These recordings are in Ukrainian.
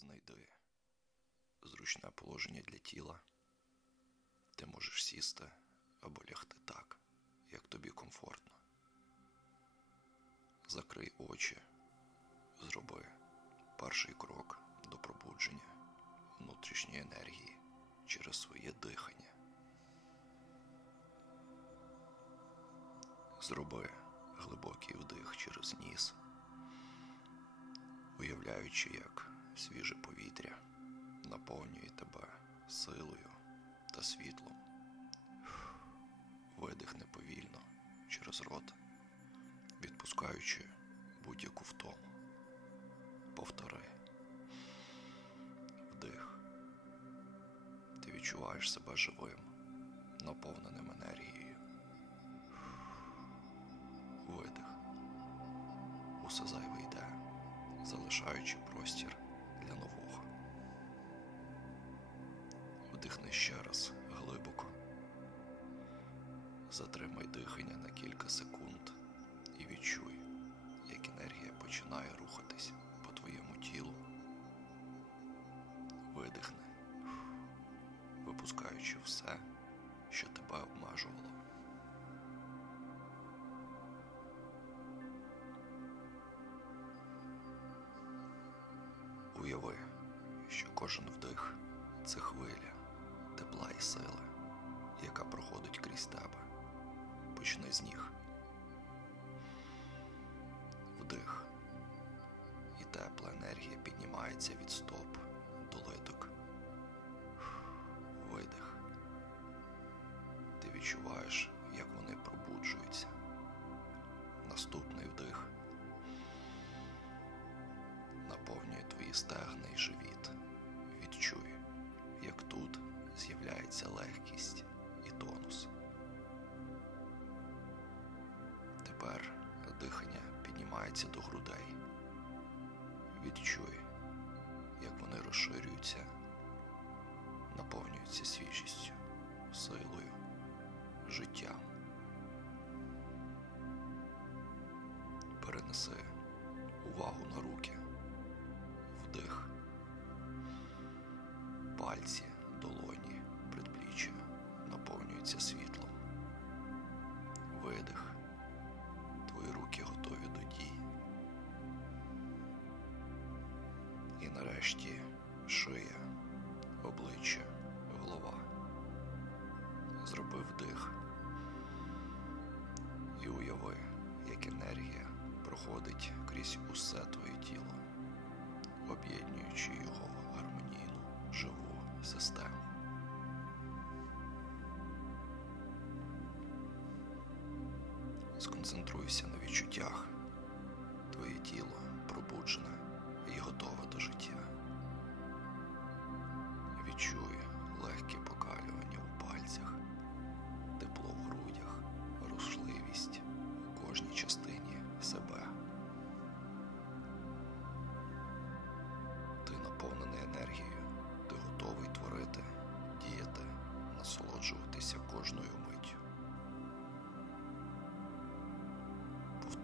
Знайди зручне положення для тіла. Ти можеш сісти або лягти так, як тобі комфортно. Закрий очі, зроби перший крок до пробудження внутрішньої енергії через своє дихання. Зроби глибокий вдих через ніс, уявляючи, як свіже повітря наповнює тебе силою та світлом. Видихни повільно через рот, відпускаючи будь-яку втому. Повтори. Вдих. Ти відчуваєш себе живим, наповненим енергією. Видих. Усе зайве йде, залишаючи простір Вдихни ще раз глибоко. Затримай дихання на кілька секунд і відчуй, як енергія починає рухатись по твоєму тілу. Видихни, випускаючи все, що тебе обмежувало. Уяви, що кожен вдих це хвиля, тепла і сили, яка проходить крізь тебе. Почни з ніг. Вдих. І тепла енергія піднімається від стоп до литок. Видих. Ти відчуваєш, як вони пробуджуються. Наступний вдих наповнює твої стегна і живіт. З'являється легкість і тонус. Тепер дихання піднімається до грудей. Відчуй, як вони розширюються, наповнюються свіжістю, силою, життям. Перенеси увагу на руки, вдих, пальці, світлом. Видих. Твої руки готові до дій. І нарешті шия, обличчя, голова. Зроби вдих. І уяви, як енергія проходить крізь усе твоє тіло, об'єднуючи його гармонійну живу систему. Сконцентруйся на відчуттях. Твоє тіло пробуджене і готове до життя. Відчуй легке покалювання у пальцях, тепло в грудях, рушливість у кожній частині себе. Ти наповнений енергією, ти готовий творити, діяти, насолоджуватися кожною миттю.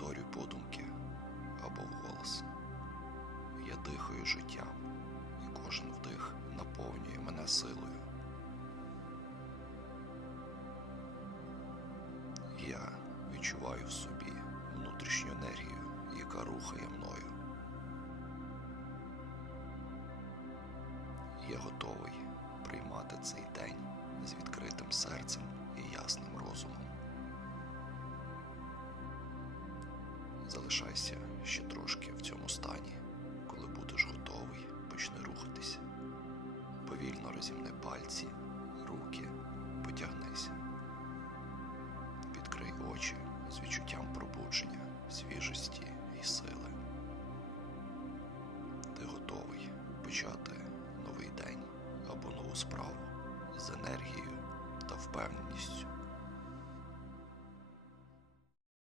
Повторюй подумки або вголос. Я дихаю життям, і кожен вдих наповнює мене силою. Я відчуваю в собі внутрішню енергію, яка рухає мною. Я готовий приймати цей день з відкритим серцем і ясним розумом. Залишайся ще трошки в цьому стані. Коли будеш готовий, почни рухатись. Повільно розімни пальці, руки, потягнися. Відкрий очі з відчуттям пробудження, свіжості і сили. Ти готовий почати новий день або нову справу з енергією та впевненістю.